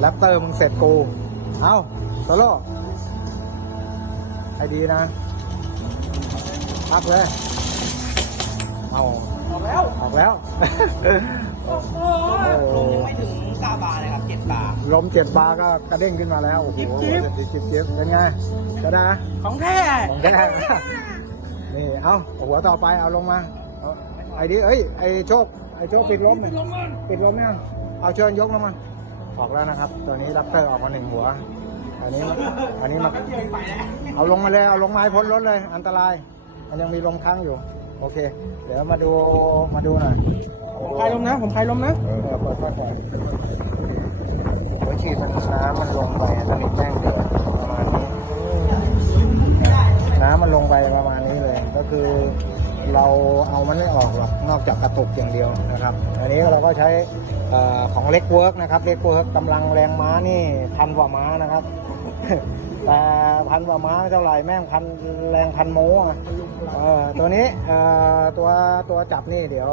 แรปเตอร์มึงเสร็จกู เอาโซโล่ให้ดีนะพักเลย เอาออกแล้วออกแล้ว โอ้โหลงยังไม่ถึงเก้าบาร์เลยครับเจ็ดบาร์ลมเจ็ดบาร์ก็กระเด้งขึ้นมาแล้ว โอ้โหจิ๊บจิ๊บจิ๊บจิ๊บจิ๊บเป็นไงจะได้นะของแท้ของแท้นี่ เอาหัวต่อไปเอาลงมาเอาไอ้ดิเอ้ย ไอ้โชค ไอ้โชคปิดลมหน่อยลงมันปิดลมยังเอาเชิญยกลงมา ออกแล้วนะครับ ตัวนี้รับเตอร์ออกมาหนึ่งหัว อันนี้มาอันนี้มาเดียวไปแล้วเอาลงมาเลยเอาลงมาให้พ้นรถเลย อันตราย มันยังมีลมค้างอยู่ โอเค เดี๋ยวมาดูมาดูหน่อยผมคลายลมนะ ผมคลายลมนะเออเปิดไฟก่อนหัวฉีดมันน้ำมันลงไปสนิทแจ้งเดือดประมาณนี้น้ำมันลงไปประมาณนี้เลย ก็คือ เราเอามันไม่ออกหรอกนอกจากกระตุกอย่างเดียวนะครับ อันนี้เราก็ใช้ของเล็กเวิร์กนะครับเล็กเวิร์กกำลังแรงม้านี่พันกว่าม้านะครับ แต่พันกว่าม้าเท่าไหร่แม่งพันแรงพันโมอะตัวนี้ตัวตัวจับนี่เดี๋ยว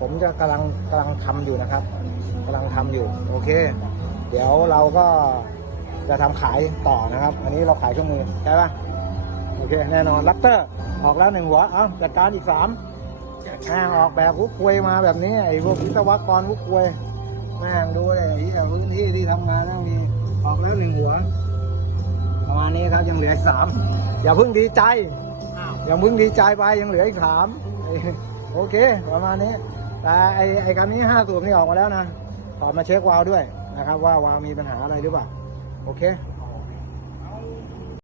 ผมจะกำลังกำลังทำอยู่นะครับกำลังทำอยู่โอเค เดี๋ยวเราก็จะทำขายต่อนะครับ อันนี้เราขายเครื่องมือใช่ปะ โอเค แน่นอนลัปเตอร์ ออกแล้วหนึ่งหัว เอ้าจัดการอีกสามแม่งออกแบบวุ้ควยมาแบบนี้ ไอ้พวกวิศวกรวุ้ควยแม่งดูเลยไอ้เหี้ยพื้นที่ที่ทำงานแล้วมี ออกแล้วหนึ่งหัว ประมาณนี้ครับยังเหลืออีกสามอย่าเพิ่งดีใจอ้าวยังเพิ่งดีใจไปยังเหลืออีกสามโอเค ประมาณนี้ แต่ไอไอคันนี้ห้าสูบนี่ออกมาแล้วนะขอมาเช็ควาล์วด้วยนะครับ ว่าวาล์วมีปัญหาอะไรหรือเปล่า โอเค